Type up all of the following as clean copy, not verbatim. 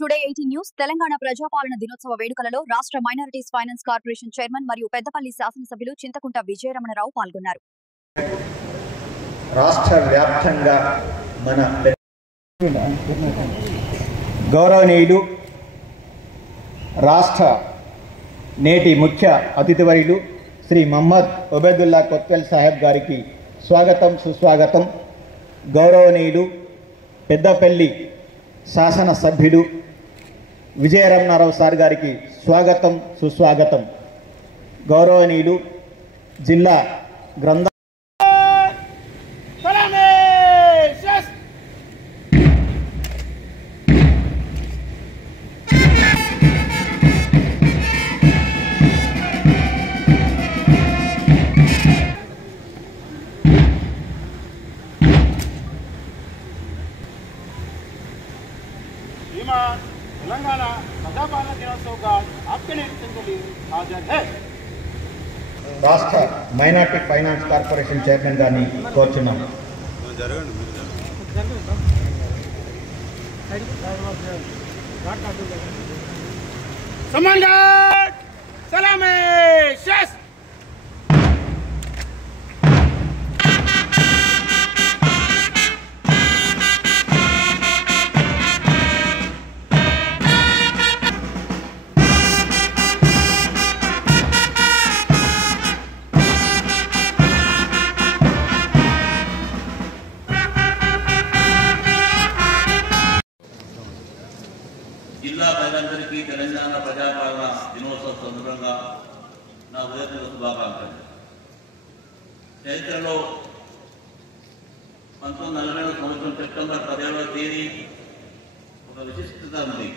Today 18 news. Telangana ప్రజాపాలన దినోత్సవ వేడుకలలో రాష్ట్ర minorities finance corporation chairman మరియు పెద్దపల్లి శాసనసభ్యులు చింతకుంట విజయరమణరావు పాల్గొన్నారు. రాష్ట్ర వ్యాప్తంగా మన గౌరవనీయులు రాష్ట్ర నేటి ముఖ్య అతిథివర్యులు శ్రీ మహమ్మద్ ఉబైదుల్లా కొత్వెల్ సాహెబ్ గారికి స్వాగతం సుస్వాగతం. గౌరవనీయులు పెద్దపల్లి శాసనసభ్యులు విజయరమణారావు సార్ గారికి స్వాగతం సుస్వాగతం. గౌరవనీయులు జిల్లా గ్రంథ तेलंगाना प्रजापालन दिनोत्सव का आपके नेतृत्व के लिए हाजिर है. రాష్ట్ర మైనారిటీ ఫైనాన్స్ కార్పొరేషన్ చైర్మన్ గారిని కోరుచున్నాం. सम्मानित सलामे शेष జిల్లా ప్రజలందరికీ తెలంగాణ ప్రజాపాలన దినోత్సవం సందర్భంగా నా ఉదయపూర్వక శుభాకాంక్షలు. చరిత్రలో 1940 సంవత్సరం సెప్టెంబర్ 17వ తేదీ ఒక విశిష్టత ఉంది.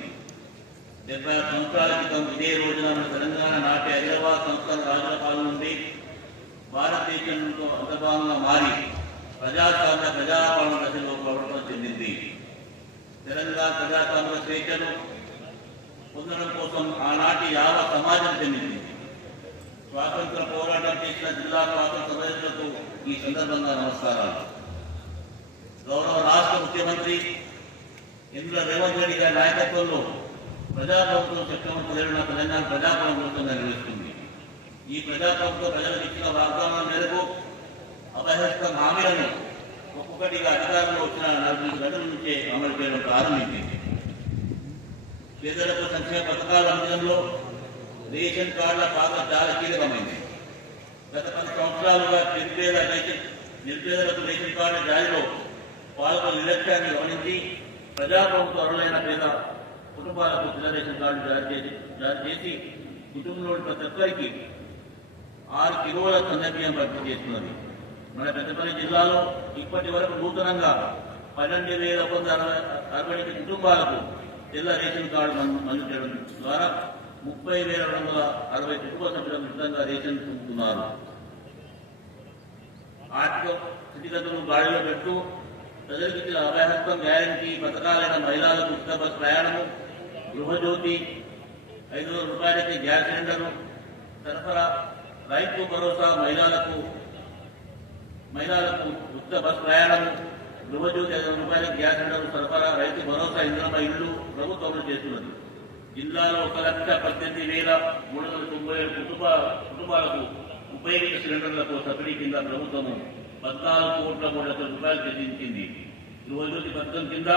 76 సంవత్సరాల క్రితం ఇదే రోజున మన తెలంగాణ నాటి హైదరాబాద్ సంస్థాన రాజుల పాలన నుండి భారతదేశంతో అంతర్భాగంగా మారి ప్రజాస్వామ్య ప్రజాపాలన దశలో ప్రవర్తన చెందింది. తెలంగాణ ప్రజాస్వామ్య స్వేచ్ఛను పొందడం కోసం ఆనాటి యావ సమాజం చెందింది. స్వాతంత్ర పోరాటం చేసిన జిల్లా స్వాతంత్ర సభ్యులకు ఈ సందర్భంగా నమస్కారాలు. గౌరవ రాష్ట్ర ముఖ్యమంత్రి ఇంద్ర రేవంత్ రెడ్డి గారి నాయకత్వంలో ప్రజాప్రభుత్వం సెప్టెంబర్ 17న తెలంగాణ ప్రజాపాలన కోసం నిర్వహిస్తుంది. ఈ ప్రజాప్రభుత్వం ప్రజలకు ఇచ్చిన వాగ్దానాల మేరకు అభయహస్త హామీలను ఒక్కొక్కటిగా అధికారంలో వచ్చిన 40 గంటల నుంచే అమలు చేయడం ప్రారంభించింది. పేదలకు సంక్షేమ పథకాల అంశంలో రేషన్ కార్డుల పాత్ర చాలా కీలకమైంది. గత 10 సంవత్సరాలుగా నిర్పేదలకు రేషన్ కార్డుల జారీలో పాల్గొన్న నిర్లక్ష్యాన్ని గమనించి ప్రజాప్రభుత్వ అర్హులైన పేద కుటుంబాలకు తెల్ల రేషన్ కార్డు జారీ చేసి కుటుంబంలోని ప్రతి ఒక్కరికి 6 కిలోల సన్నబియ్యం పంపిణీ చేస్తున్నది. మన పెద్దపల్లి జిల్లాలో ఇప్పటి వరకు నూతనంగా 12,168 కుటుంబాలకు తెల్ల రేషన్ కార్డు మంజూరు చేయడం ద్వారా 30,260 కుటుంబ సభ్యులకు ఉచితంగా రేషన్ పొందుతున్నారు. ఆర్థిక స్థితిగతులను గాడిలో పెట్టు ప్రజలకు ఇచ్చిన అభయహస్తం గ్యారంటీ పథకాలైన మహిళలకు ఉచిత బస్ ప్రయాణము, గృహజ్యోతి, 500 రూపాయలకి గ్యాస్ సిలిండరు సరఫరా, రైతు భరోసా, మహిళలకు ఉచిత బస్ ప్రయాణము, గృహజ్యోతి 500 రూపాయలకి గ్యాస్ సిలిండర్ సరఫరా, రైతు భరోసా, ఇంద్రమ్మ ఇళ్లు ప్రభుత్వం చేస్తున్నది. జిల్లాలో 1,18,397 కుటుంబాలకు ఉపయోగించిన సిలిండర్లకు సబ్సిడీ కింద ప్రభుత్వము 14,3 కోట్ల రూపాయలు చెల్లించింది. గృహజ్యోతి పథకం కింద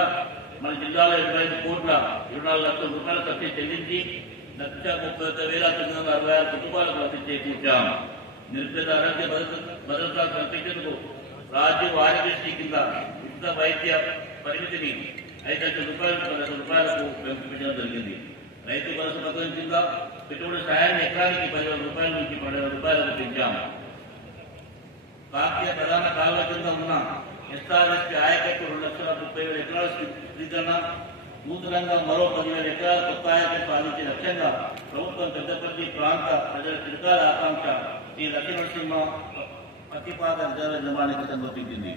మన జిల్లాలో 25,24 లక్షల రూపాయల సబ్సిడీ చెల్లించి 1,31,966 కుటుంబాలకు లబ్ధి చేకూర్చాము. నిరుపేద ఆరోగ్య భద్రతా కల్పించేందుకు రాజీవ్ ఆరోగ్యశ్రీ కింద ఉచిత వైద్య పరిమితిని 5 లక్షల రూపాయలకు 10 లక్షల రూపాయలకు పెంచడం జరిగింది. రైతు భరోసా పథకం కింద పెట్టుబడి సాయాన్ని ఎకరానికి 10,000 రూపాయల నుంచి 12,000 రూపాయలకు పెంచాము. కాకతీయ ప్రధాన కాలువ కింద ఉన్న ఎస్ఆర్ఎస్పీ ఆయకట్టు 2,30,000 ఎకరాల స్వీకరణ, నూతనంగా మరో 10,000 ఎకరాల కొత్త ఆయకట్టు సాధించే లక్ష్యంగా ప్రభుత్వం పెద్దపల్లి ప్రాంత ప్రజల చిరకాల ఆకాంక్ష ఈ లక్ష్మీనరసింహ ప్రతిపాద రిజర్వ్ నిర్మాణానికి సమర్పించింది.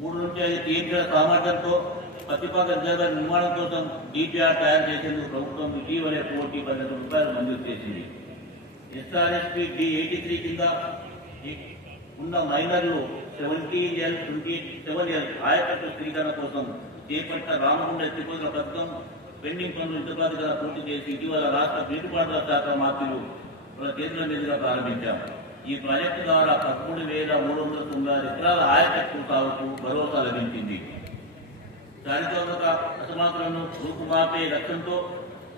3 నుంచి 5 టీఎంసీల సామర్థ్యంతో ప్రతిపాద రిజర్వ్ నిర్మాణం కోసం డిపిఆర్ తయారు చేసేందుకు ప్రభుత్వం ఇటీవలే 10 లక్షల రూపాయలు మంజూరు చేసింది. ఎస్ఆర్ఎస్పీ D83 కింద ఉన్న మైనర్లు 17L, 27L ఆయకట్టు స్వీకరణ కోసం చేపట్టిన రామగుండ ఎత్తిపోతున్న పథకం పెండింగ్ పనులు ఇంతకాదిగా పూర్తి చేసి ఇటీవల రాష్ట్ర నీటిపారుదల శాఖ మంత్రులు వాళ్ళ చేతుల మీదుగా ప్రారంభించాం. ఈ ప్రాజెక్టు ద్వారా 13,396 ఎకరాల ఆయకట్టు సాగుకు భరోసా లభించింది. చారిత్రక అసమానతలను రూపుమాపే లక్ష్యంతో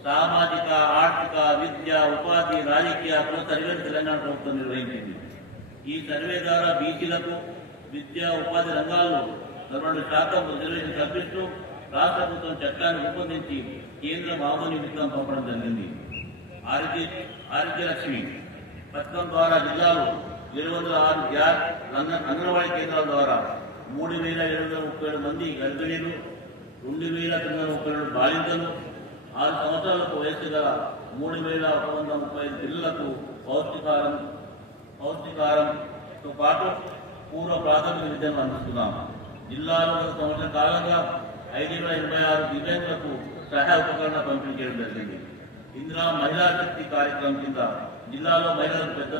సామాజిక, ఆర్థిక, విద్య, ఉపాధి, రాజకీయ కుల సర్వేను తెలంగాణ ప్రభుత్వం నిర్వహించింది. ఈ సర్వే ద్వారా బీసీలకు విద్య, ఉపాధి రంగాల్లో 42% రిజర్వేషన్ కల్పిస్తూ రాష్ట్ర ప్రభుత్వం చట్టాన్ని రూపొందించి కేంద్రం ఆమోద నిమిత్తం పంపడం జరిగింది. ఆరోగ్య లక్ష్మి పథకం ద్వారా జిల్లాలో 706 గ్యాస్ అంగన్వాడీ కేంద్రాల ద్వారా 3,737 మంది గర్భిణీలు, 2,937 బాలింతలు, 6 సంవత్సరాలకు వయసు గల 3,135 పిల్లలకు పౌష్టికాహారంతో పాటు పూర్వ ప్రాథమిక విద్యను అందిస్తున్నాం. జిల్లాలో గత సంవత్సరం కాలంగా 586 దివ్యాంగులకు సహాయ ఉపకరణ పంపిణీ చేయడం జరిగింది. ఇందిరా మహిళా శక్తి కార్యక్రమం కింద జిల్లాలో మహిళలకు పెద్ద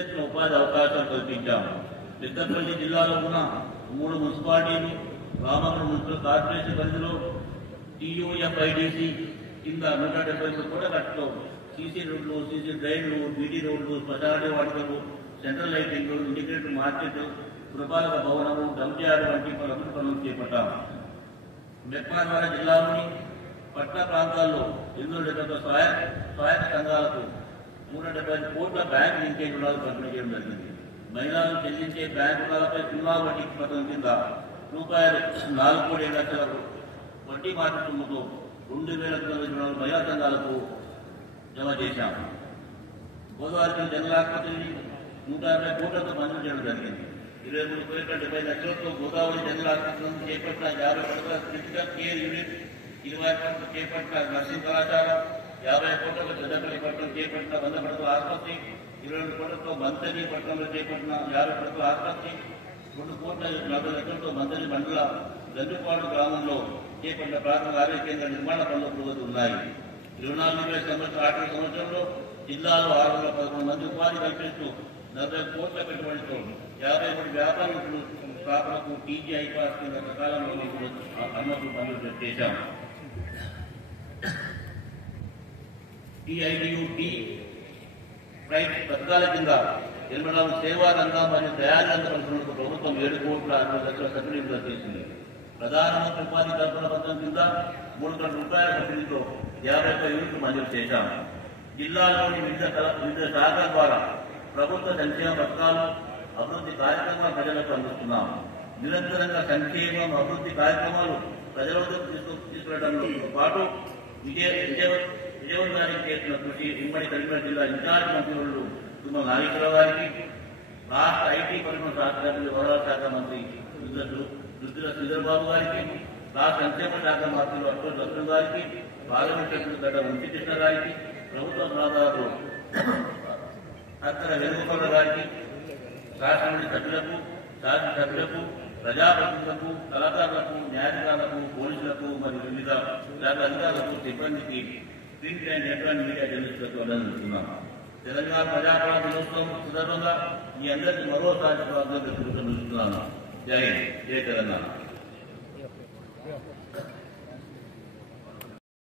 ఎత్తున ఉపాధి అవకాశాలు కల్పించాము. పెద్దపల్లి జిల్లాలో ఉన్న 3 మున్సిపాలిటీలు, రామగుండం మున్సిపల్ కార్పొరేషన్ పరిధిలో TUFIDC కింద 175 కోట్ల ఖర్చుతో సీసీ రోడ్లు, సీసీ డ్రైన్లు, బీటీ రోడ్లు, స్పెషాలిటీ వాటికలు, సెంట్రల్ లైటింగ్, ఇంటిగ్రేటెడ్ మార్కెట్, పురపాలక భవనము, డంప్యార్డ్ వంటి పనులు చేపట్టాము. మెప్మార్ జిల్లాలోని పట్టణ ప్రాంతాల్లో 870 స్వాయత్త సంఘాలకు 375 కోట్ల బ్యాంక్ లింకేజ్ రుణాలు పంపిణీ చేయడం జరిగింది. మహిళలు చెల్లించే బ్యాంకు రుణాలపై 0 వడ్డీ పథకం కింద ₹4,7,00,000 వడ్డీ మార్పు సొమ్ముతో 2,000 రుణాలు మహిళా సంఘాలకు జమ చేశాము. గోదావరి జనరల్ ఆసుపత్రిని 150 కోట్లతో మంజూరు చేయడం జరిగింది. 23,70,00,000తో గోదావరి జనరల్ ఆసుపత్రి చేపట్టిన 50 పడకల క్రిటికల్ కేర్ యూనిట్, 20 పడకలు చేపట్టిన నర్సింగ్ కళాశాల, 50 కోట్ల పెద్దపల్లి పట్టణం చేపట్టిన 100 పడకల ఆసుపత్రి, 22 కోట్లతో మంతని పట్టణంలో చేపట్టిన 50 పడకల ఆసుపత్రి, 2,40,00,000తో మంతని మండల గంజుపాడు గ్రామంలో చేపట్టిన ప్రాథమిక ఆరోగ్య కేంద్ర నిర్మాణ పనులు పురోగతి ఉన్నాయి. 24-25 ఆర్థిక సంవత్సరంలో జిల్లాలో 611 మంది ఉపాధి కల్పిస్తూ 40 కోట్ల పెట్టుబడితో 53 వ్యాపారులు స్థాపనకు టీజీఐ పాస్ కింద సకాలంలో అనుమతులు మంజూరు చేశాము. TIDU ప్రైజ్ పథకాల కింద 84 సేవా రంగం మరియు తయారీ రంగ పరిశ్రమలకు ప్రభుత్వం 7,60,00,000 సబ్సిడీ విడుదల చేసింది. ప్రధానమంత్రి ఉపాధి కల్పన పథకం కింద 3 కోట్ల రూపాయల సబ్సిడీతో 51 యూనిట్లు మంజూరు చేశాము. జిల్లాలోని వివిధ శాఖల ద్వారా ప్రభుత్వ సంక్షేమ పథకాలు, అభివృద్ధి కార్యక్రమాలు ప్రజలకు అందిస్తున్నాము. నిరంతరంగా సంక్షేమం, అభివృద్ధి కార్యక్రమాలు ప్రజల వద్దకు తీసుకురావడంతో పాటు విజయవంతానికి చేసిన కృషి ఉమ్మడి కరీంనగర్ జిల్లా ఇన్ఛార్జ్ మంత్రులు తుమ్మల నాగేశ్వరరావు గారికి, రాష్ట్ర ఐటీ పరిశ్రమ శాఖ వ్యవహారాల శాఖ మంత్రి దుద్దుల శ్రీధర్బాబు గారికి, రాష్ట్ర సంక్షేమ శాఖ మంత్రులు అశోక్ లక్ష్మణ్ గారికి, పార్లమెంట్ సభ్యులు గడ్డ వంశీకృష్ణ గారికి, ప్రభుత్వ సలహాదారులు అక్కడ వేణుగోపాల గారికి, రాష్ట్ర మంత్రి సభ్యులకు, శాసనసభ్యులకు, ప్రజాప్రతినిధులకు, కళాకారులకు, న్యాయాధికారులకు, పోలీసులకు మరియు వివిధ శాఖ అధికారులకు, సిబ్బందికి, ప్రింట్ అండ్ ఎలక్ట్రానిక్ మీడియా జర్నలిస్టులకు అభినందిస్తున్నాం. తెలంగాణ ప్రజాపాలన దినోత్సవం సందర్భంగా మీ అందరికీ మరోసారి స్వాగతం తెలుపుతున్నాను. జై హింద్, జై తెలంగాణ.